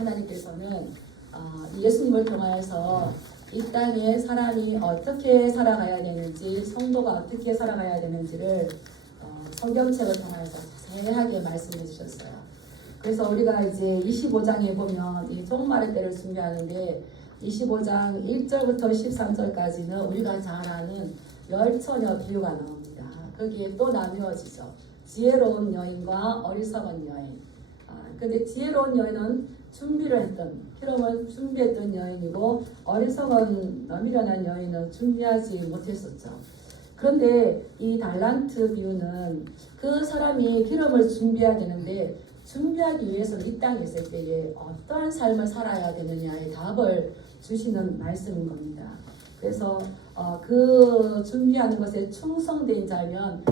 하나님께서는 예수님을 통하여서 이 땅에 사람이 어떻게 살아가야 되는지, 성도가 어떻게 살아가야 되는지를 성경책을 통해서 자세하게 말씀해 주셨어요. 그래서 우리가 이제 25장에 보면 이 종말의 때를 준비하는데 25장 1절부터 13절까지는 우리가 잘 아는 열처녀 비유가 나옵니다. 거기에 또 나누어지죠. 지혜로운 여인과 어리석은 여인. 근데 지혜로운 여인은 준비를 했던, 히럼을 준비했던 여인이고 어리석은 미련한 여인은 준비하지 못했었죠. 그런데 이 달란트 비유는 그 사람이 히럼을 준비해야 되는데 준비하기 위해서는 이 땅에 있을 때에 어떠한 삶을 살아야 되느냐의 답을 주시는 말씀인 겁니다. 그래서 그 준비하는 것에 충성된 자면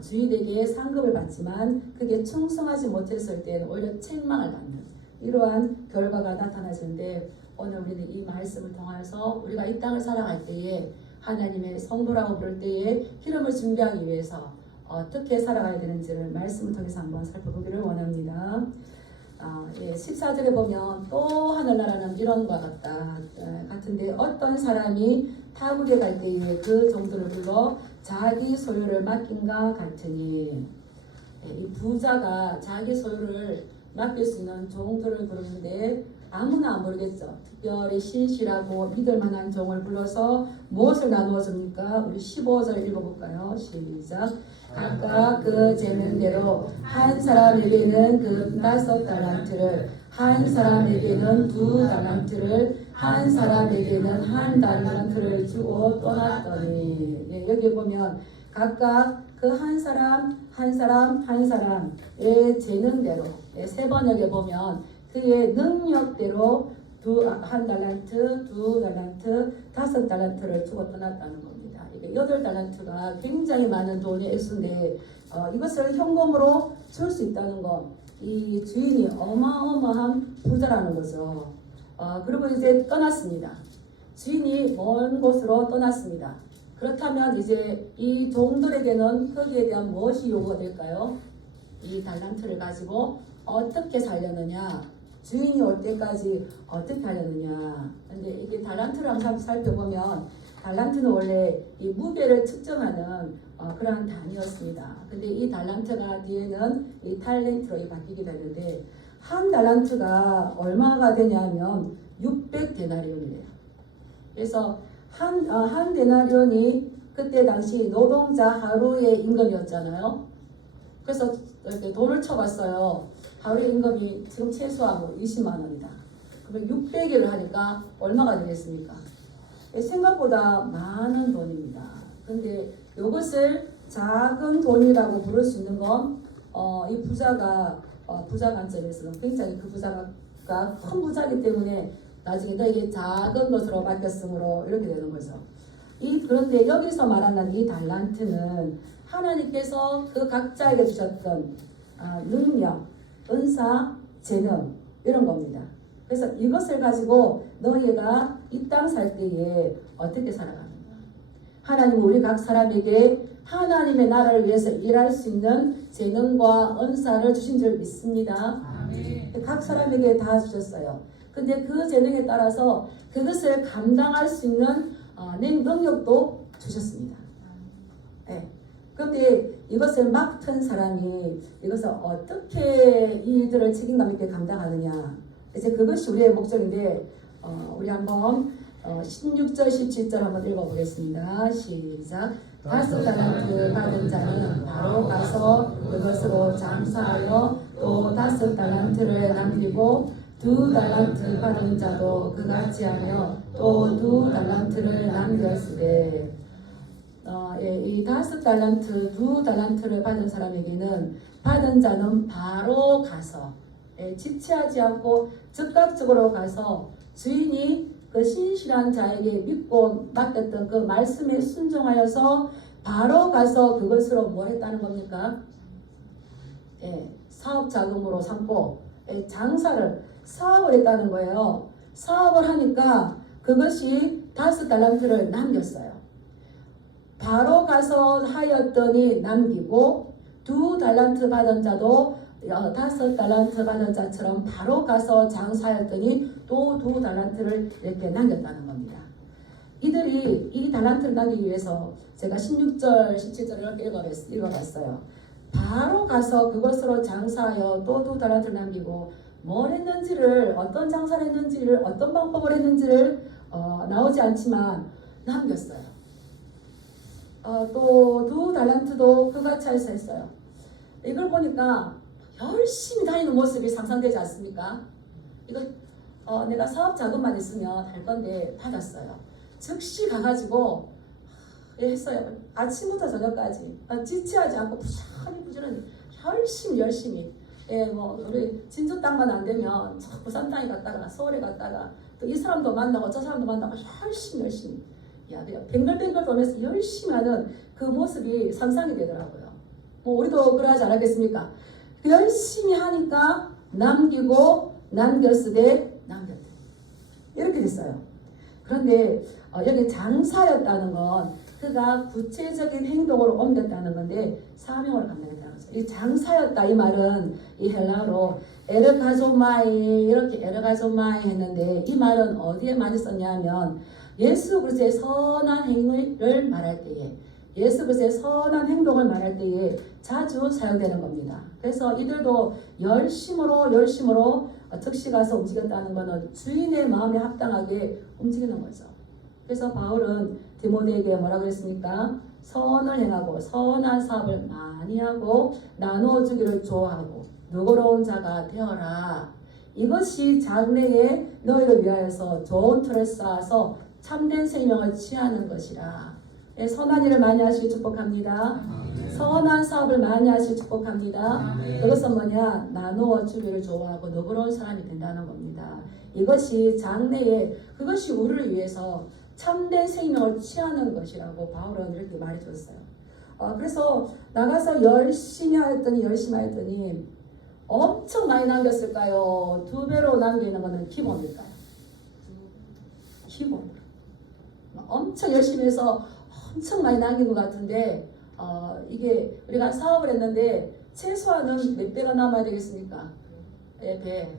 주인에게 상급을 받지만 그게 충성하지 못했을 때는 오히려 책망을 받는 이러한 결과가 나타나시는데, 오늘 우리는 이 말씀을 통해서 우리가 이 땅을 살아갈 때에 하나님의 성도라고 부를 때에 기름을 준비하기 위해서 어떻게 살아가야 되는지를 말씀을 통해서 한번 살펴보기를 원합니다. 14절에 보면 또 하늘나라는 이런과 같은데 어떤 사람이 타국에 갈 때에 그 종들을 불러 자기 소유를 맡긴가 같으니, 이 부자가 자기 소유를 맡길 수 있는 종들을 부르는데 아무나 안 부르겠죠. 특별히 신실하고 믿을 만한 종을 불러서 무엇을 나누어 줍니까? 우리 15절 읽어볼까요? 시작. 각각 그 재는 대로 한 사람에게는 그 5달란트를, 한 사람에게는 2달란트를, 한 사람에게는 1달란트를 주고 떠났더니, 여기 보면 각각 그 한 사람의 재는 대로, 세 번역에 보면 그의 능력대로 1달란트, 2달란트, 5달란트를 주고 떠났다는 겁니다. 이게 8달란트가 굉장히 많은 돈의 액수인데 이것을 현금으로 줄 수 있다는 것, 이 주인이 어마어마한 부자라는 거죠. 그리고 이제 떠났습니다. 주인이 먼 곳으로 떠났습니다. 그렇다면 이제 이 종들에게는 거기에 대한 무엇이 요구가 될까요? 이 달란트를 가지고 어떻게 살려느냐, 주인이 올 때까지 어떻게 하려느냐. 근데 이게 달란트를 항상 살펴보면 달란트는 원래 이 무게를 측정하는 그러한 단위였습니다. 근데 이 달란트가 뒤에는 이 탈렌트로 바뀌게 되는데, 한 달란트가 얼마가 되냐면 600데나리온이래요. 그래서 한 데나리온이 그때 당시 노동자 하루의 임금이었잖아요. 그래서 이렇게 돈을 쳐봤어요. 하루의 임금이 지금 최소한 20만 원이다. 그러면 600일을 하니까 얼마가 되겠습니까? 생각보다 많은 돈입니다. 근데 이것을 작은 돈이라고 부를 수 있는 건 이 부자가 부자 관점에서는 굉장히 그 부자가 큰 부자이기 때문에 나중에 너에게 작은 것으로 맡겼으므로 이렇게 되는 거죠. 그런데 여기서 말하는 이 달란트는 하나님께서 그 각자에게 주셨던 능력, 은사, 재능 이런 겁니다. 그래서 이것을 가지고 너희가 이 땅 살 때에 어떻게 살아가는가. 하나님은 우리 각 사람에게 하나님의 나라를 위해서 일할 수 있는 재능과 은사를 주신 줄 믿습니다. 아멘. 각 사람에게 다 주셨어요. 근데 그 재능에 따라서 그것을 감당할 수 있는 능력도 주셨습니다. 네. 그런데 이것을 맡은 사람이 이것을 어떻게 이들을 책임감 있게 감당하느냐, 이제 그것이 우리의 목적인데 우리 한번 16절 17절 한번 읽어보겠습니다. 시작. 5달란트 받은 자는 바로 가서 그것으로 장사하여 또 5달란트를 남기고 2달란트 받은 자도 그같이 하며 또 2달란트를 남겼으되, 이 5달란트, 2달란트를 받은 사람에게는 받은 자는 바로 가서 지체하지 않고 즉각적으로 가서 주인이 그 신실한 자에게 믿고 맡겼던 그 말씀에 순종하여서 바로 가서 그것으로 뭐 했다는 겁니까? 사업 자금으로 삼고 사업을 했다는 거예요. 사업을 하니까 그것이 5달란트를 남겼어요. 바로 가서 하였더니 남기고 2달란트 받은 자도 5달란트 받은 자처럼 바로 가서 장사했더니 또 2달란트를 이렇게 남겼다는 겁니다. 이들이 이 달란트를 남기기 위해서 제가 16절, 17절을 이렇게 읽어봤어요. 바로 가서 그것으로 장사하여 또 2달란트를 남기고 뭘 했는지를, 어떤 장사를 했는지를, 어떤 방법을 했는지를 나오지 않지만 남겼어요. 또 2달란트도 그같이 해서 했어요. 이걸 보니까 열심히 다니는 모습이 상상되지 않습니까? 이거 내가 사업 자금만 있으면 할 건데 받았어요. 즉시 가가지고 했어요. 아침부터 저녁까지 지체하지 않고 부지런히 열심히 뭐 우리 진주 땅만 안 되면 부산 땅에 갔다가 서울에 갔다가 또 이 사람도 만나고 저 사람도 만나고 열심히 그냥 뱅글뱅글 돌면서 열심히 하는 그 모습이 상상이 되더라고요. 뭐 우리도 그러하지 않았겠습니까? 열심히 하니까 남겼으되 남겼대. 이렇게 됐어요. 그런데 여기 장사였다는 건 그가 구체적인 행동으로 옮겼다는 건데 사명으로 감당했다는 거죠. 이 장사였다 이 말은 이 헬라어로 에르가조마이 이렇게 에르가조마이 했는데 이 말은 어디에 많이 썼냐면 예수 그리스도의 선한 행위를 말할 때에 예수 그리스도의 선한 행동을 말할 때에 자주 사용되는 겁니다. 그래서 이들도 열심으로 즉시 가서 움직였다는 것은 주인의 마음에 합당하게 움직이는 거죠. 그래서 바울은 디모데에게 뭐라고 그랬습니까? 선을 행하고 선한 사업을 많이 하고 나누어 주기를 좋아하고 누그러운 자가 되어라. 이것이 장래에 너희를 위하여서 좋은 틀을 쌓아서 참된 생명을 취하는 것이라. 선한 일을 많이 하시기 축복합니다. 선한 사업을 많이 하시기 축복합니다. 그것은 뭐냐? 나누어 주기를 좋아하고 너그러운 사람이 된다는 겁니다. 이것이 장래에 그것이 우리를 위해서 참된 생명을 취하는 것이라고 바울은 이렇게 말해줬어요. 그래서 나가서 열심히 했더니 엄청 많이 남겼을까요? 2배로 남기는 것은 기본일까요? 기본. 엄청 열심히 해서 엄청 많이 남긴 것 같은데 이게 우리가 사업을 했는데 최소한은 몇 배가 남아야 되겠습니까? 배.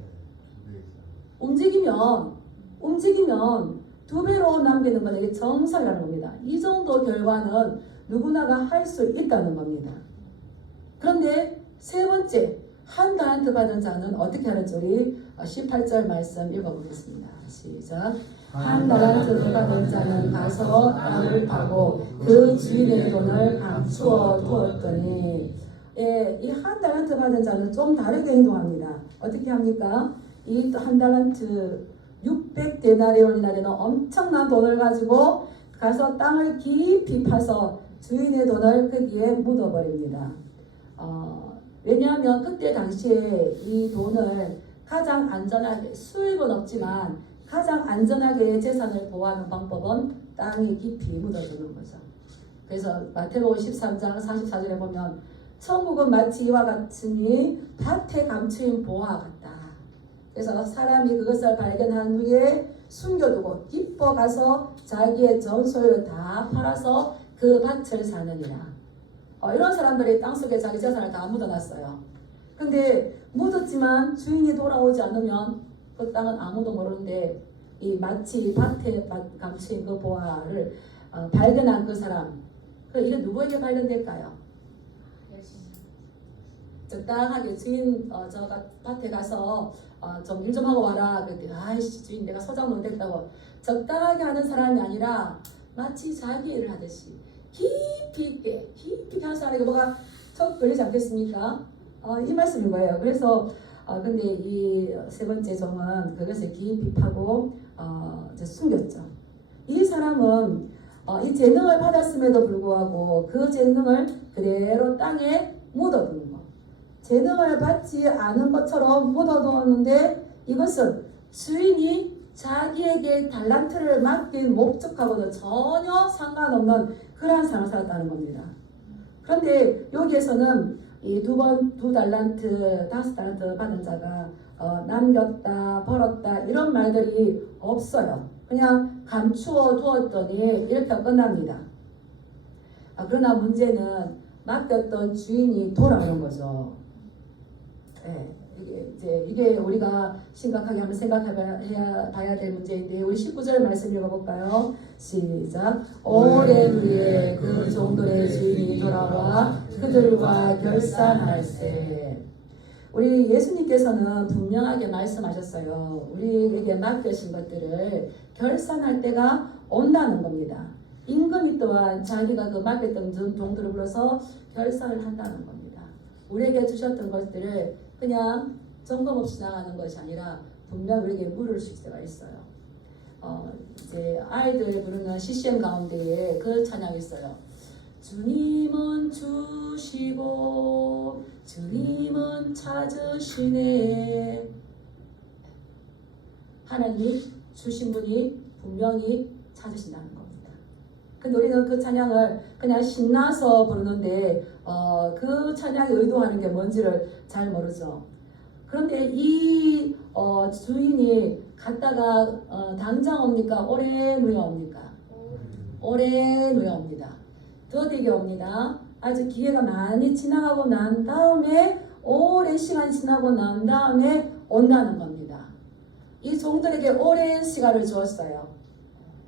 움직이면 2배로 남기는 건 이게 정상이라는 겁니다. 이 정도 결과는 누구나가 할 수 있다는 겁니다. 그런데 세 번째, 한 달란트 받은 자는 어떻게 하는지 우리 18절 말씀 읽어보겠습니다. 시작. 한 달란트 받은 자는 가서 땅을 파고 그 주인의 돈을 감추어 두었더니 이 한 달란트 받은 자는 좀 다르게 행동합니다. 어떻게 합니까? 이 한 달란트 600데나리온이나 되는 엄청난 돈을 가지고 가서 땅을 깊이 파서 주인의 돈을 그 뒤에 묻어버립니다. 왜냐하면 그때 당시에 이 돈을 가장 안전하게, 수입은 없지만 가장 안전하게 재산을 보호하는 방법은 땅에 깊이 묻어두는 거죠. 그래서 마태복음 13장 44절에 보면 천국은 마치 이와 같으니 밭에 감추인 보화 같다. 그래서 사람이 그것을 발견한 후에 숨겨두고 기뻐 가서 자기의 전 소유를 다 팔아서 그 밭을 사느니라. 이런 사람들이 땅속에 자기 재산을 다 묻어놨어요. 근데 묻었지만 주인이 돌아오지 않으면 그 땅은 아무도 모르는데 이 마치 밭에 감추인 그 보화를 발견한 그 사람, 이게 누구에게 발견될까요? 적당하게 주인 저가 밭에 가서 좀 일 좀 하고 와라. 그랬더니 아이씨 주인 내가 소장 못했다고 적당하게 하는 사람이 아니라 마치 자기 일을 하듯이 깊이 있게 하는 사람에게 뭐가 척 걸리지 않겠습니까? 이 말씀인 거예요. 그래서 근데 이 세 번째 종은 그것을 깊이 파고 숨겼죠. 이 사람은 이 재능을 받았음에도 불구하고 그 재능을 그대로 땅에 묻어두는 거. 재능을 받지 않은 것처럼 묻어두었는데 이것은 주인이 자기에게 달란트를 맡긴 목적하고는 전혀 상관없는 그러한 삶을 살았다는 겁니다. 그런데 여기에서는 이 두 달란트, 5달란트 받은 자가 남겼다, 벌었다 이런 말들이 없어요. 그냥 감추어 두었더니 이렇게 끝납니다. 그러나 문제는 맡겼던 주인이 돌아오는 거죠. 이게 우리가 심각하게 한번 생각해봐야 될 문제인데 우리 19절 말씀 읽어볼까요? 시작. 오랜 후에 그 종들의 주인이 돌아와 그들과 결산할세. 우리 예수님께서는 분명하게 말씀하셨어요. 우리에게 맡겨진 것들을 결산할 때가 온다는 겁니다. 임금이 또한 자기가 그 맡겼던 종들을 불러서 결산을 한다는 겁니다. 우리에게 주셨던 것들을 그냥 점검 없이 나가는 것이 아니라 분명 우리에게 물을 수가 있어요. 이제 아이들 부르는 CCM 가운데에 그 찬양이 있어요. 주님은 주시고 주님은 찾으시네. 하나님이 주신 분이 분명히 찾으신다는 겁니다. 근데 우리는 그 찬양을 그냥 신나서 부르는데 그 찬양이 의도하는 게 뭔지를 잘 모르죠. 그런데 이 주인이 갔다가 당장 옵니까? 오랜 후에 옵니까? 오랜 후에 옵니다. 더디게 옵니다. 아주 기회가 많이 지나가고 난 다음에 오랜 시간이 지나고 난 다음에 온다는 겁니다. 이 종들에게 오랜 시간을 주었어요.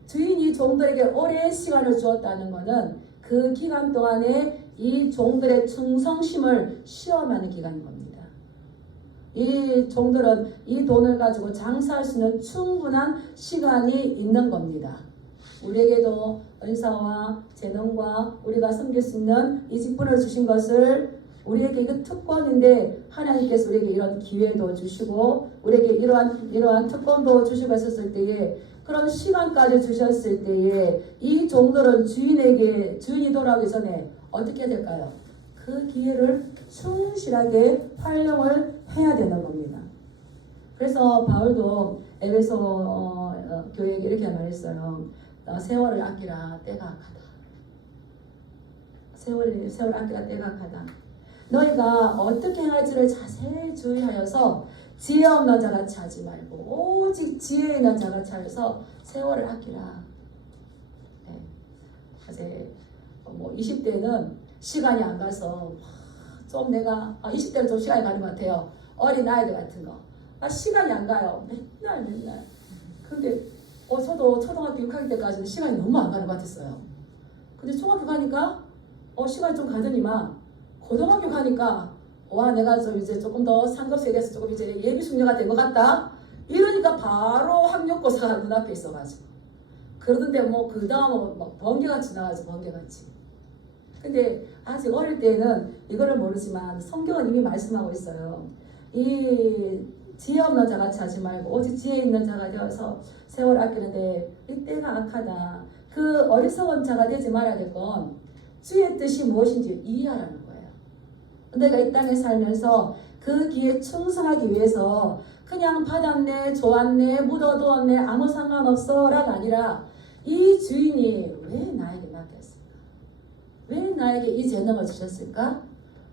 주인이 종들에게 오랜 시간을 주었다는 것은 그 기간 동안에 이 종들의 충성심을 시험하는 기간인 겁니다. 이 종들은 이 돈을 가지고 장사할 수 있는 충분한 시간이 있는 겁니다. 우리에게도 은사와 재능과 우리가 섬길 수 있는 이 직분을 주신 것을 우리에게 이거 특권인데 하나님께서 우리에게 이런 기회도 주시고 우리에게 이러한 특권도 주시고 했었을 때에 그런 시간까지 주셨을 때에 이 종들은 주인이 돌아오기 전에 어떻게 해야 될까요? 그 기회를 충실하게 활용을 해야 되는 겁니다. 그래서 바울도 에베소 교회에게 이렇게 말했어요. 세월을 아끼라 때가 악하다. 세월 아끼라 때가 악하다. 너희가 어떻게 행할지를 자세히 주의하여서 지혜 없는 자같이 하지 말고 오직 지혜 있는 자같이 하여서 세월을 아끼라. 네. 이제 20대는 시간이 안 가서 좀 내가 20대는 좀 시간이 가는 것 같아요. 어린 아이들 같은 거. 시간이 안 가요. 맨날. 근데 저도 초등학교 6학년 때까지는 시간이 너무 안 가는 것 같았어요. 근데 중학교 가니까 시간이 좀 가더니만 고등학교 가니까 와 내가 좀 이제 조금 더 상급세에 대해서 조금 이제 예비 숙녀가 된 것 같다. 이러니까 바로 학력고사가 눈앞에 있어가지고 그러던데 그 다음은 막 번개같이 나가지 번개같이. 근데 아직 어릴 때는 이거를 모르지만 성경은 이미 말씀하고 있어요. 이 지혜 없는 자같이 하지 말고 오직 지혜 있는 자가 되어서 세월 아끼는데 이 때가 악하다. 그 어리석은 자가 되지 말아야 될 건 주의 뜻이 무엇인지 이해하라는 거예요. 내가 이 땅에 살면서 그 기회에 충성하기 위해서 그냥 받았네, 좋았네, 묻어두었네, 아무 상관없어 라가 아니라 이 주인이 왜 나에게 맡겼을까? 왜 나에게 이 재능을 주셨을까?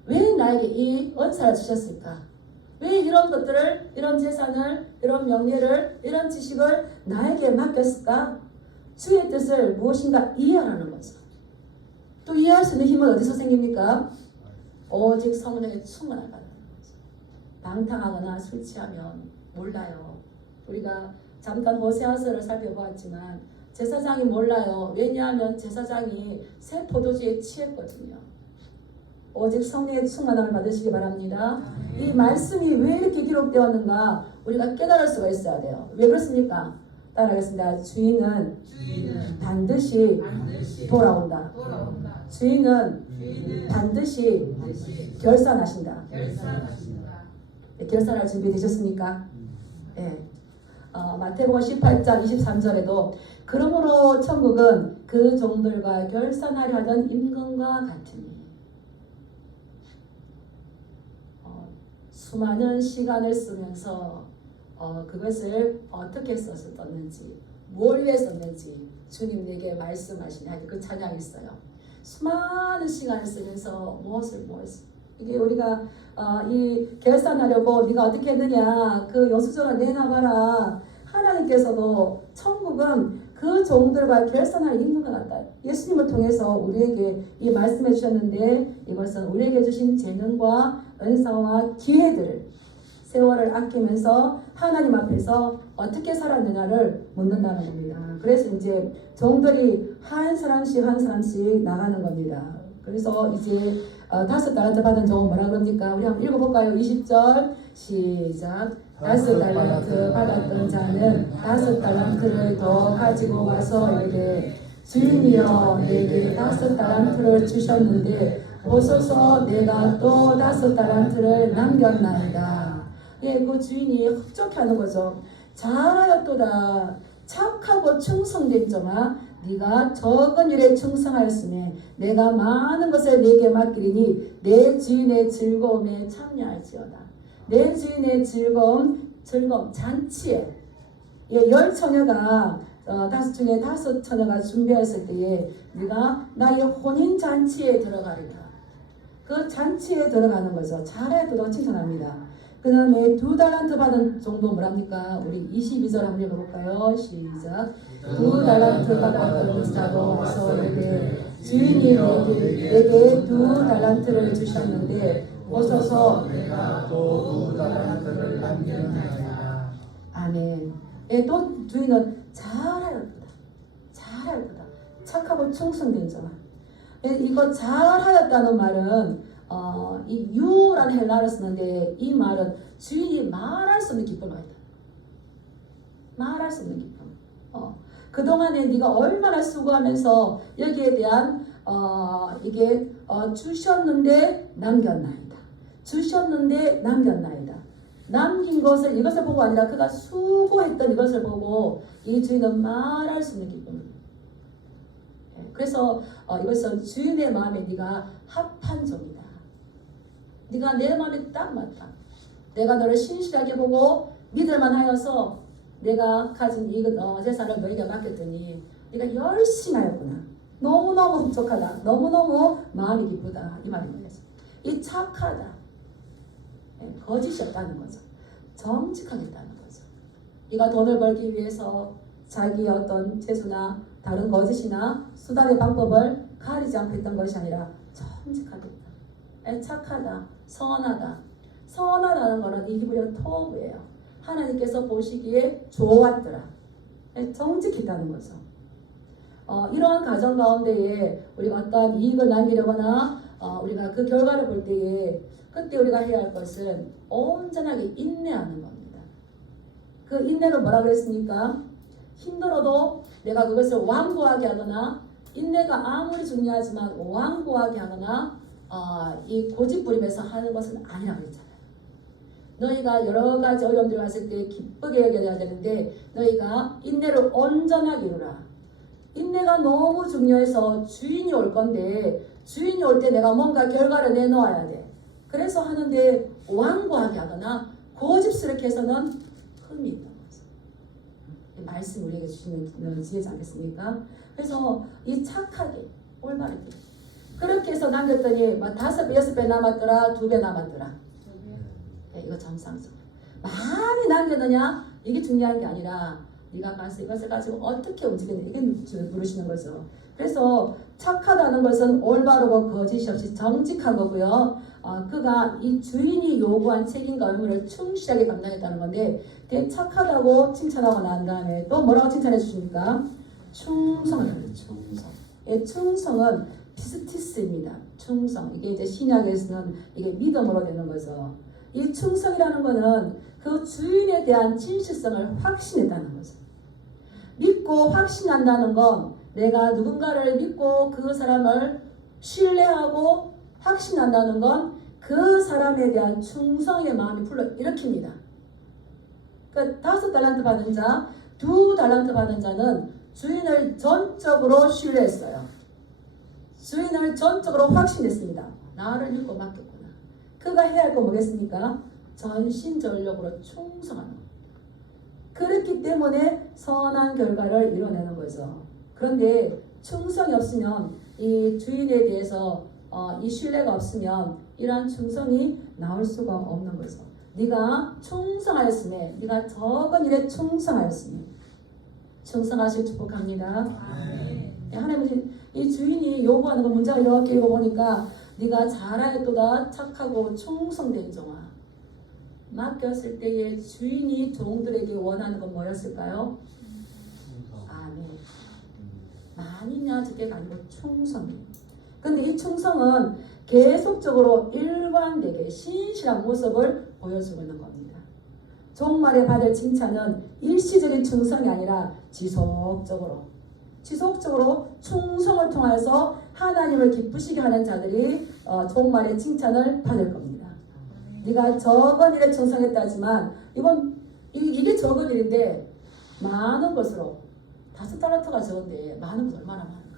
왜 나에게 이 은사를 주셨을까? 왜 이런 것들을, 이런 재산을, 이런 명예를, 이런 지식을 나에게 맡겼을까? 주의 뜻을 무엇인가 이해하라는 거죠. 또 이해할 수 있는 힘은 어디서 생깁니까? 오직 성령의 충만을 받는 거죠. 방탕하거나 술 취하면 몰라요. 우리가 잠깐 호세아서를 살펴보았지만 제사장이 몰라요. 왜냐하면 제사장이 새 포도주에 취했거든요. 오직 성령의 충만함을 받으시기 바랍니다. 이 말씀이 왜 이렇게 기록되었는가 우리가 깨달을 수가 있어야 돼요. 왜 그렇습니까? 따라하겠습니다. 주인은 반드시 돌아온다. 주인은 반드시 결산하신다. 결산할 준비 되셨습니까? 네. 마태복음 18장 23절에도 그러므로 천국은 그 종들과 결산하려 하던 임금과 같으니 수많은 시간을 쓰면서 그것을 어떻게 써서 썼는지 뭘 위해 썼는지 주님 내게 말씀하시니 그 찬양이 있어요. 수많은 시간을 쓰면서 무엇을 이게 우리가 이 결산하려고 네가 어떻게 했느냐 그 영수증을 내놔봐라. 하나님께서도 천국은 그 종들과 결산할 임금과 같다. 예수님을 통해서 우리에게 이 말씀해 주셨는데 이것은 우리에게 주신 재능과 은사와 기회들을 세월을 아끼면서 하나님 앞에서 어떻게 살았느냐를 묻는다는 겁니다. 그래서 이제 종들이 한 사람씩 나가는 겁니다. 그래서 이제 5달란트 받은 종 뭐라 그럽니까? 우리 한번 읽어볼까요? 20절 시작. 5달란트 받았던 자는 5달란트를 더 가지고 와서 이르되 주인이여 내게 5달란트를 주셨는데 보소서 내가 또 5달란트를 남겼나이다. 예, 그 주인이 흡족해 하는 거죠. 잘하였도다. 착하고 충성된 자마 네가 적은 일에 충성하였으니 내가 많은 것을 네게 맡기리니 내 주인의 즐거움에 참여할지어다. 내 주인의 즐거움 잔치에 예, 10처녀가 5 중에 5처녀가 준비했을 때에 네가 나의 혼인 잔치에 들어가리라. 그 잔치에 들어가는 거죠. 잘해도 칭찬합니다. 그 다음에 2달란트 받은 정도 뭐랍니까? 우리 22절 한번 읽어볼까요? 시작. 2달란트 받았던 자도 와서 이르되 주인이 내게 2달란트를 주셨는데 오소서 내가 또 2달란트를 남겼나이다. 아멘. 예, 또 주인은 잘하였다. 착하고 충성된 자. 예, 이거 잘하였다는 말은 이 유라는 헬라어를 쓰는데 이 말은 주인이 말할 수 없는 기쁨을 하다. 말할 수 없는 기쁨. 그동안에 네가 얼마나 수고하면서 여기에 대한 이게 주셨는데 남겼나이다. 주셨는데 남겼나이다. 남긴 것을 이것을 보고 아니라 그가 수고했던 이것을 보고 이 주인은 말할 수 있는 기쁨입니다. 그래서 이것은 주인의 마음에 네가 합한 종이다. 네가 내 마음에 딱 맞다. 내가 너를 신실하게 보고 믿을만 하여서 내가 가진 이 재산을 너에게 맡겼더니 네가 열심히 하였구나. 너무너무 흡족하다. 너무너무 마음이 기쁘다. 이 말인 거죠. 이 착하다. 거짓이 없다는 거죠. 정직하겠다는 거죠. 네가 돈을 벌기 위해서 자기의 어떤 재수나 다른 거짓이나 수단의 방법을 가리지 않고 있던 것이 아니라 정직하겠다. 착하다. 선하다. 선하다는 것은 이 히브리어 토브예요. 하나님께서 보시기에 좋았더라. 정직했다는 거죠. 이러한 가정 가운데에 우리가 어떤 이익을 남기려거나 우리가 그 결과를 볼 때에 그때 우리가 해야 할 것은 온전하게 인내하는 겁니다. 그 인내는 뭐라 그랬습니까? 힘들어도 내가 그것을 완고하게 하거나 인내가 아무리 중요하지만 완고하게 하거나 이 고집부림에서 하는 것은 아니라고 했잖아요. 너희가 여러 가지 어려움들이 왔을 때 기쁘게 여겨야 되는데 너희가 인내를 온전하게 이루라. 인내가 너무 중요해서 주인이 올 건데 주인이 올 때 내가 뭔가 결과를 내놓아야 돼. 그래서 하는데 완고하게 하거나 고집스럽게 해서는 흠이 있는 거죠. 말씀 우리에게 주시는 지혜지 않겠습니까? 그래서 이 착하게 올바르게 그렇게 해서 남겼더니 5배, 6배 남았더라, 2배 남았더라. 이거 정상적으로 많이 남겼느냐 이게 중요한 게 아니라 네가 가서 이것을 가지고 어떻게 움직이느냐 이게 물으시는 거죠. 그래서 착하다는 것은 올바르고 거짓이 없이 정직한 거고요. 그가 이 주인이 요구한 책임과 의무를 충실하게 감당했다는 건데 그게 착하다고 칭찬하고 난 다음에 또 뭐라고 칭찬해 주십니까? 충성을 하는 충성. 충성은 피스티스입니다. 충성. 이게 이제 신약에서는 이게 믿음으로 되는 거죠. 이 충성이라는 거는 그 주인에 대한 진실성을 확신했다는 거죠. 믿고 확신한다는 건 내가 누군가를 믿고 그 사람을 신뢰하고 확신한다는 건 그 사람에 대한 충성의 마음이 불러일으킵니다. 그러니까 5달란트 받은 자, 2달란트 받은 자는 주인을 전적으로 신뢰했어요. 주인을 전적으로 확신했습니다. 나를 믿고 맡겼구나. 그가 해야 할 건 뭐겠습니까? 전심전력으로 충성하는 것. 그렇기 때문에 선한 결과를 이뤄내는 거죠. 그런데 충성이 없으면 이 주인에 대해서 이 신뢰가 없으면 이러한 충성이 나올 수가 없는 거죠. 네가 충성하였으니 네가 적은 일에 충성하였으니 충성하실 축복합니다. 하나님은 이 주인이 요구하는 거 문제가 이렇게 읽어보니까 네가 잘하였도다 착하고 충성된 종아 맡겼을 때에 주인이 종들에게 원하는 건 뭐였을까요? 아멘. 많이냐 적게가 아니고 충성이에요. 근데 이 충성은 계속적으로 일관되게 신실한 모습을 보여주고 있는 겁니다. 종말에 받을 칭찬은 일시적인 충성이 아니라 지속적으로 충성을 통해서 하나님을 기쁘시게 하는 자들이 종말의 칭찬을 받을 겁니다. 네가 적은 일에 충성했다지만 이게 적은 일인데 많은 것으로 5달란트가 적은데 많은 것 얼마나 많은가.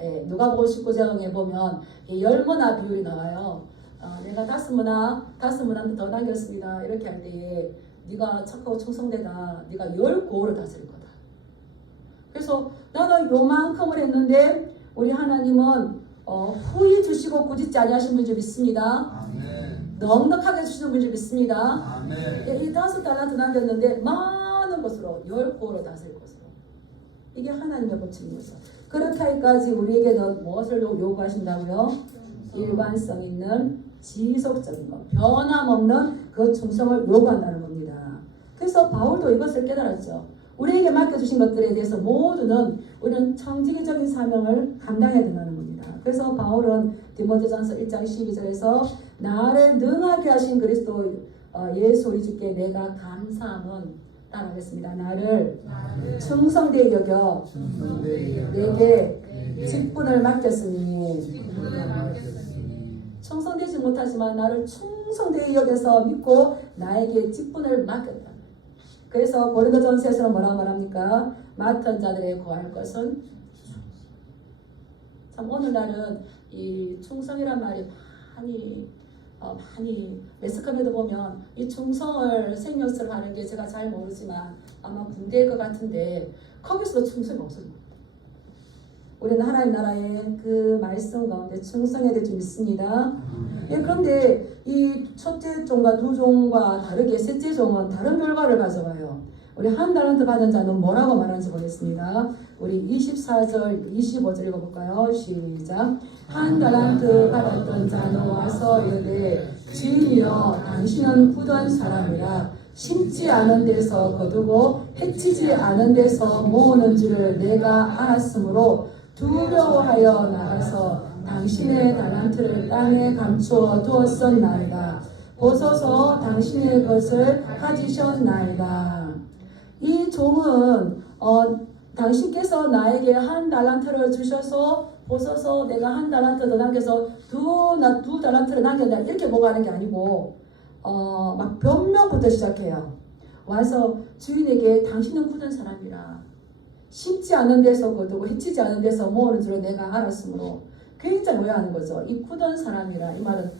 예, 누가복음 19장에 보면 열문화 비율이 나와요. 내가 5문한테 더 남겼습니다. 이렇게 할 때에 네가 착하고 충성되다. 네가 10고을을 다스릴 거다. 그래서 나는 요만큼을 했는데 우리 하나님은 후히 주시고 꾸짖지 아니하신 분인 줄 믿습니다. 아멘. 넉넉하게 주시는 분인 줄 믿습니다. 아멘. 이 5달란트 남겼는데 많은 것으로 10고을을 다스릴 것으로. 이게 하나님의 법칙이었어. 그렇게 하기까지 우리에게는 무엇을 요구하신다고요? 일관성 있는 지속적인 것, 변함없는 그 충성을 요구한다는 겁니다. 그래서 바울도 이것을 깨달았죠. 우리에게 맡겨주신 것들에 대해서 모두는 우리는 청지기적인 사명을 감당해야 된다는 겁니다. 그래서 바울은 디모데전서 1장 12절에서 나를 능하게 하신 그리스도 예수 우리 주께 내가 감사함은 따라하겠습니다. 나를 충성되이 여겨 내게 직분을 맡겼으니 충성되지 못하지만 나를 충성되이 여겨서 믿고 나에게 직분을 맡겼다. 그래서 고린도전서에서는 뭐라고 말합니까? 맡은 자들의 구할 것은 참 오늘날은 이 충성이란 말이 많이 매스컴에도 보면 이 충성을 생명스를 하는 게 제가 잘 모르지만 아마 군대일 것 같은데 거기서도 충성이 없어요. 우리는 하나님 나라의 그 말씀 가운데 충성해야 될 줄 믿습니다. 예, 그런데 이 첫째 종과 두 종과 다르게 셋째 종은 다른 결과를 가져와요. 우리 한 달란트 받은 자는 뭐라고 말하는지 보겠습니다. 우리 24절, 25절 읽어볼까요? 시작. 한 달란트 받았던 자는 와서 이르되 주인이여 당신은 굳은 사람이라 심지 않은 데서 거두고 해치지 않은 데서 모으는 줄을 내가 알았으므로 두려워하여 나가서 당신의 달란트를 땅에 감추어 두었었나이다. 보소서 당신의 것을 가지셨나이다. 이 종은 당신께서 나에게 한 달란트를 주셔서 보소서 내가 한 달란트 더 남겨서 두 달란트를 남겼다 이렇게 보고 하는 게 아니고 막 변명부터 시작해요. 와서 주인에게 당신은 굳은 사람이라 심지 않은 데서 거두고 해치지 않은 데서 모으는 줄을 내가 알았으므로 굉장히 오해하는 거죠. 이 굳은 사람이라 이 말은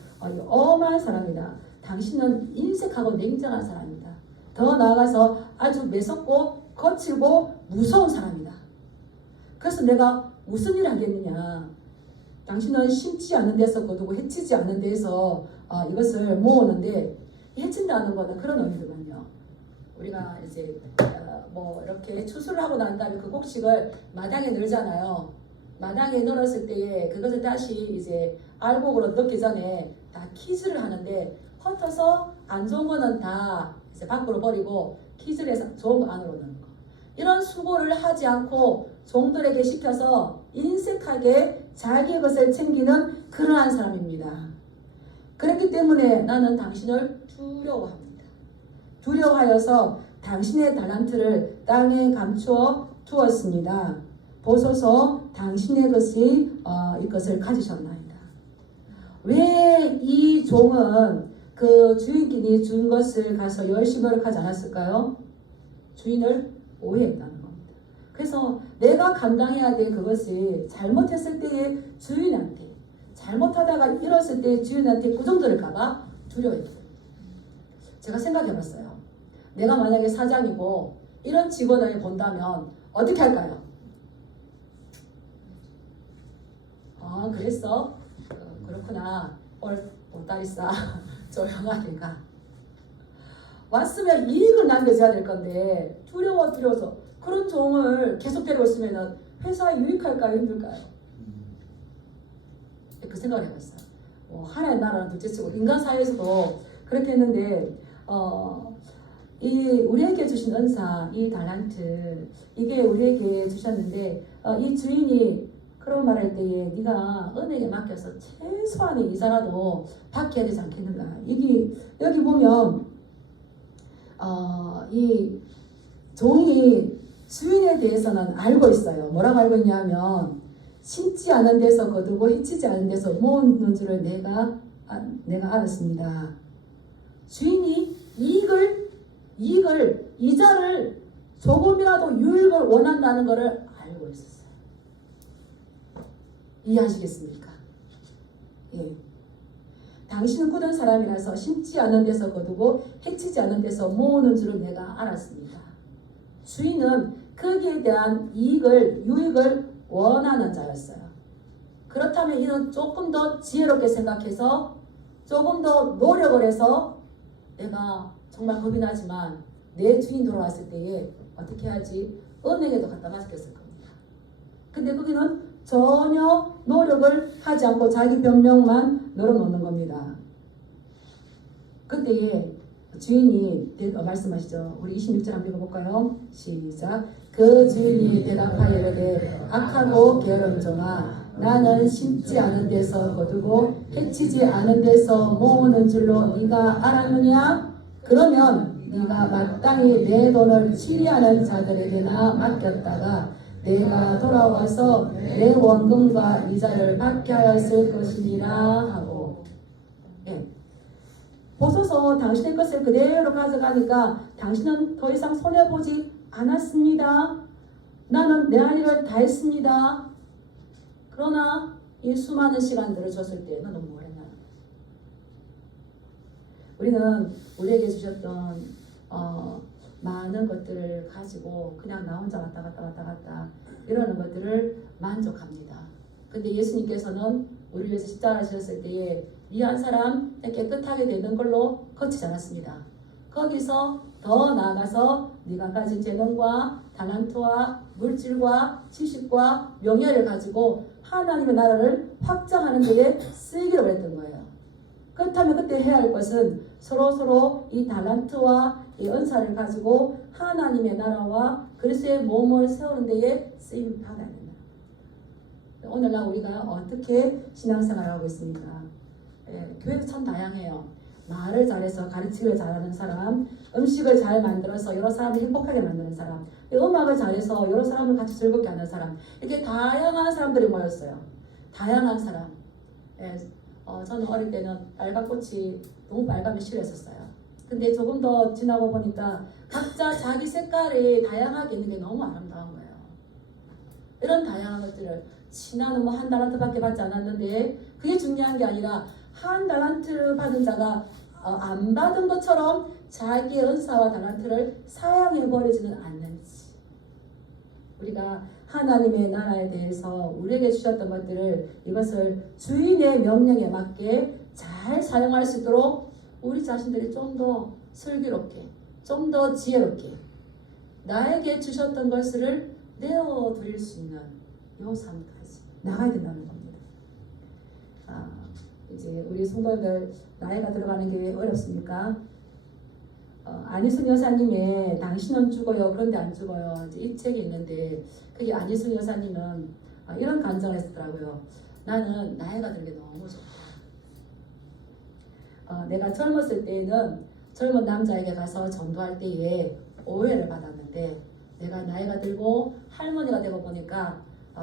엄한 사람이다. 당신은 인색하고 냉정한 사람이다. 더 나아가서 아주 매섭고 거칠고 무서운 사람이다. 그래서 내가 무슨 일을 하겠느냐. 당신은 심지 않는 데서 거두고 해치지 않는 데서 이것을 모으는데 해친다는 거는 그런 의미거든요. 우리가 이제 뭐 이렇게 추수를 하고 난 다음에 그 곡식을 마당에 넣잖아요. 마당에 넣었을 때에 그것을 다시 이제 알곡으로 넣기 전에 다 키즈를 하는데 흩어서 안 좋은 거는 다 이제 밖으로 버리고 키즈를 해서 좋은 거 안으로 넣는 거. 이런 수고를 하지 않고 종들에게 시켜서 인색하게 자기의 것을 챙기는 그러한 사람입니다. 그렇기 때문에 나는 당신을 두려워합니다. 두려워하여서 당신의 달란트를 땅에 감추어 두었습니다. 보소서 당신의 것이 이것을 가지셨나이다. 왜 이 종은 그 주인끼리 준 것을 가서 열심히 노력하지 않았을까요? 주인을 오해했다는 겁니다. 그래서 내가 감당해야 될 그것이 잘못했을 때에 주인한테 잘못하다가 잃었을 때 주인한테 부정들을까봐 두려워했어요. 제가 생각해봤어요. 내가 만약에 사장이고 이런 직원을 본다면 어떻게 할까요? 그랬어? 그렇구나. 보따리 싸. 조용하게 가. 왔으면 이익을 남겨줘야 될 건데 두려워서 그런 종을 계속 데리고 있으면 회사에 유익할까요? 힘들까요? 그 생각을 해봤어요. 하나의 나라는 둘째치고 인간 사회에서도 그렇게 했는데 우리에게 주신 은사, 이 달란트, 이게 우리에게 주셨는데 이 주인이 그런 말할 때에 네가 은에게 맡겨서 최소한의 이자라도 받게 되지 않겠는가. 여기 보면 이 종이 주인에 대해서는 알고 있어요. 뭐라고 알고 있냐면 심지 않은 데서 거두고 해치지 않은 데서 모으는 줄을 내가 알았습니다. 주인이 이자를 조금이라도 유익을 원한다는 것을 알고 있었어요. 이해하시겠습니까? 예. 당신은 굳은 사람이라서 심지 않은 데서 거두고 해치지 않은 데서 모으는 줄을 내가 알았습니다. 주인은 거기에 대한 유익을 원하는 자였어요. 그렇다면 이는 조금 더 지혜롭게 생각해서 조금 더 노력을 해서 내가 정말 겁이 나지만 내 주인 돌아왔을 때에 어떻게 하지? 은행에도 갖다 맡겼을 겁니다. 근데 거기는 전혀 노력을 하지 않고 자기 변명만 늘어놓는 겁니다. 그때에 주인이 말씀하시죠. 우리 26절 한번 읽어볼까요? 시작. 그 주인이 대답하여 이르되 악하고 게으른 종아, 나는 심지 않은 데서 거두고 해치지 않은 데서 모으는 줄로 네가 알았느냐? 그러면 네가 마땅히 내 돈을 취리하는 자들에게나 맡겼다가 내가 돌아와서 내 원금과 이자를 받게 하였을 것이니라 하고. 예. 보소서 당신의 것을 그대로 가져가니까 당신은 더 이상 손해보지 않았습니다. 나는 내 할 일을 다 했습니다. 그러나 이 수많은 시간들을 줬을 때 너는 뭘 했나? 우리는 우리에게 주셨던 많은 것들을 가지고 그냥 나 혼자 왔다 갔다 이러는 것들을 만족합니다. 근데 예수님께서는 우리를 위해서 십자가를 지셨을 때에 이 한 사람 깨끗하게 되는 걸로 그치지 않았습니다. 거기서 더 나아가서 네가 가진 재능과 달란트와 물질과 지식과 명예를 가지고 하나님의 나라를 확장하는 데에 쓰이기로 했던 거예요. 그렇다면 그때 해야 할 것은 서로 이 달란트와 이 은사를 가지고 하나님의 나라와 그리스도의 몸을 세우는 데에 쓰임을 받아야 된다. 오늘날 우리가 어떻게 신앙생활을 하고 있습니까? 교회도 참 다양해요. 말을 잘해서 가르치기를 잘하는 사람, 음식을 잘 만들어서 여러 사람을 행복하게 만드는 사람, 음악을 잘해서 여러 사람을 같이 즐겁게 하는 사람, 이렇게 다양한 사람들이 모였어요. 다양한 사람. 저는 어릴 때는 빨간꽃이 너무 빨가면 싫어했었어요. 근데 조금 더 지나고 보니까 각자 자기 색깔이 다양하게 있는 게 너무 아름다운 거예요. 이런 다양한 것들을 나는 한 달란트밖에 받지 않았는데 그게 중요한 게 아니라 한 달란트 받은 자가 안 받은 것처럼 자기의 은사와 달란트를 사양해버리지는 않는지. 우리가 하나님의 나라에 대해서 우리에게 주셨던 것들을 이것을 주인의 명령에 맞게 잘 사용할 수 있도록 우리 자신들이 좀 더 슬기롭게, 좀 더 지혜롭게 나에게 주셨던 것을 내어드릴 수 있는 요 삶까지 나가야 된다는 겁니다. 이제 우리 성도들 나이가 들어가는 게 왜 어렵습니까? 안희순 여사님의 당신은 죽어요 그런데 안 죽어요 이 책이 있는데 그게 안희순 여사님은 이런 간증을 했더라고요. 나는 나이가 들게 너무 좋다. 내가 젊었을 때에는 젊은 남자에게 가서 전도할 때에 오해를 받았는데 내가 나이가 들고 할머니가 되고 보니까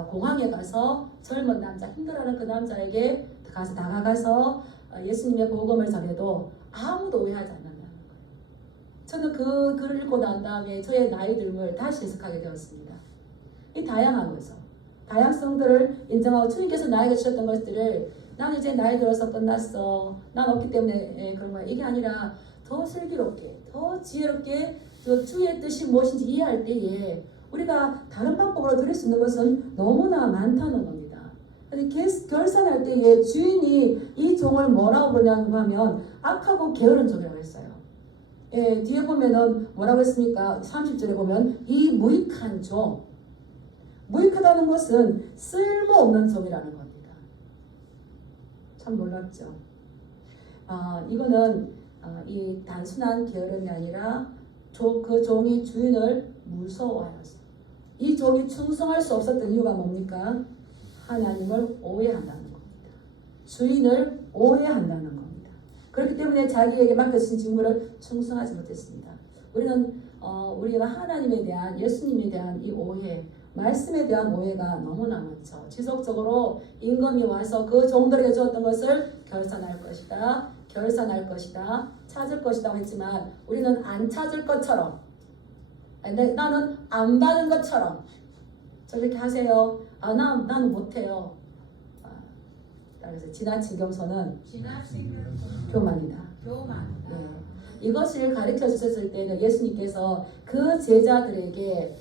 공항에 가서 젊은 남자 힘들어하는 그 남자에게 가서 다가가서 예수님의 복음을 전해도 아무도 오해하지 않는다는 거예요. 저는 그 글을 읽고 난 다음에 저의 나이 듦을 다시 해석하게 되었습니다. 이 다양한 거죠. 다양성들을 인정하고 주님께서 나에게 주셨던 것들을 나는 이제 나이 들어서 끝났어. 난 없기 때문에 그런 거야. 이게 아니라 더 슬기롭게, 더 지혜롭게 주의 뜻이 무엇인지 이해할 때에 우리가 다른 방법으로 드릴 수 있는 것은 너무나 많다는 겁니다. 결산할 때에 주인이 이 종을 뭐라고 그러냐고 하면 악하고 게으른 종이라고 했어요. 뒤에 보면은 뭐라고 했습니까? 30절에 보면 이 무익한 종. 무익하다는 것은 쓸모없는 종이라는 겁니다. 참 놀랍죠. 이거는 이 단순한 게으름이 아니라 그 종이 주인을 무서워하였어. 이 종이 충성할 수 없었던 이유가 뭡니까? 하나님을 오해한다는 겁니다. 주인을 오해한다는 겁니다. 그렇기 때문에 자기에게 맡겨진 직무를 충성하지 못했습니다. 우리가 하나님에 대한, 예수님에 대한 이 오해, 말씀에 대한 오해가 너무나 많죠. 지속적으로 임금이 와서 그 종들에게 주었던 것을 결산할 것이다, 찾을 것이다 했지만 우리는 안 찾을 것처럼, 나는 안 받은 것처럼 저렇게 하세요. 나는 못해요. 그래서 지나친 겸손은 교만이다. 이것을 가르쳐 주셨을 때는 예수님께서 그 제자들에게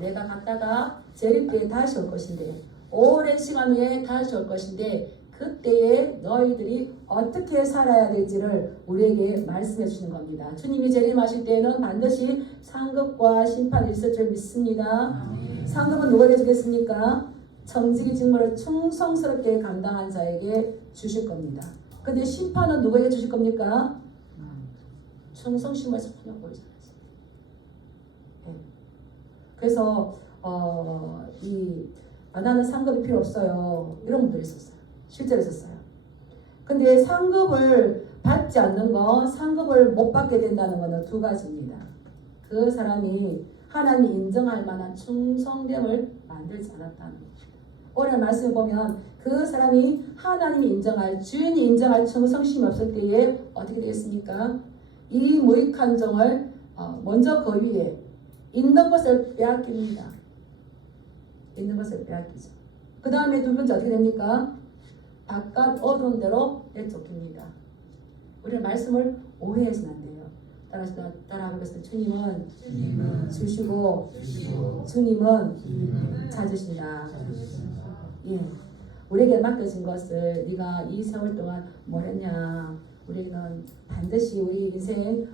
내가 갔다가 재림때에 다시 올 것인데, 오랜 시간 후에 다시 올 것인데 그때에 너희들이 어떻게 살아야 될지를 우리에게 말씀해 주시는 겁니다. 주님이 재림하실 때에는 반드시 상급과 심판이 있을 줄 믿습니다. 상급은 누구에게 주겠습니까? 정직의 직무를 충성스럽게 감당한 자에게 주실 겁니다. 근데 심판은 누구에게 주실 겁니까? 충성심을 전혀 보이지 않았습니다. 네. 그래서 나는 상급이 필요 없어요, 이런 분들이 있었어요. 실제로 있었어요. 근데 상급을 받지 않는 건, 상급을 못 받게 된다는 것은 두 가지입니다. 그 사람이 하나님이 인정할 만한 충성됨을 만들지 않았다는 겁니다. 오늘 말씀을 보면 그 사람이 하나님이 인정할, 주인이 인정할 충성심이 없을 때에 어떻게 되겠습니까? 이 무익한 종을 먼저 그 위에 있는 것을 빼앗깁니다. 있는 것을 빼앗기죠. 그 다음에 두 번째 어떻게 됩니까? 바깥 어두운 데로 내쫓깁니다. 우리는 말씀을 오해해서는 안 돼요. 따라하겠습니다. 주님은 주시고 주님은 찾으신다. 예, 우리에게 맡겨진 것을 네가 이 세월 동안 뭘 했냐, 우리는 반드시 우리 인생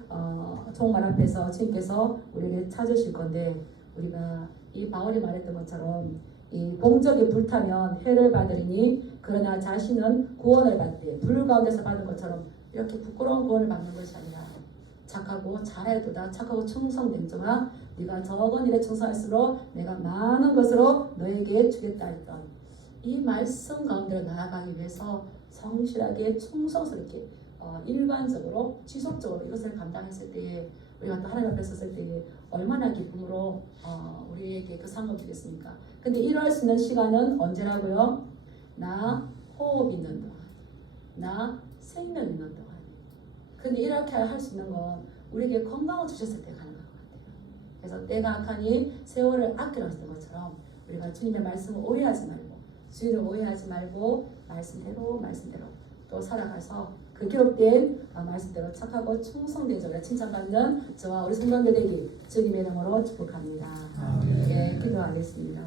종말 앞에서 주님께서 우리에게 찾으실 건데, 우리가 이 바울이 말했던 것처럼 이 공적이 불타면 해를 받으리니 그러나 자신은 구원을 받되 불 가운데서 받은 것처럼 이렇게 부끄러운 구원을 받는 것이 아니라 착하고 잘해도다, 착하고 충성된 종아, 네가 적은 일에 충성할수록 내가 많은 것으로 너에게 주겠다 했던 이 말씀 가운데로 나아가기 위해서 성실하게 충성스럽게 일관적으로 지속적으로 이것을 감당했을 때에, 우리가 또 하나님 앞에 섰을 때에 얼마나 기쁨으로 우리에게 그 상급이 되겠습니까? 근데 이럴 수 있는 시간은 언제라고요? 나 호흡 있는 동안, 나 생명 있는 동안. 근데 이렇게 할 수 있는 건 우리에게 건강을 주셨을 때 가능한 것 같아요. 그래서 때가 악하니 세월을 아끼라 했던 것처럼 우리가 주님의 말씀을 오해하지 말고, 주인을 오해하지 말고 말씀대로 또 살아가서 그 기록된 말씀대로 착하고 충성된 자가 칭찬받는 저와 우리 성도들 되기 주님의 이름으로 축복합니다. 예, 기도하겠습니다.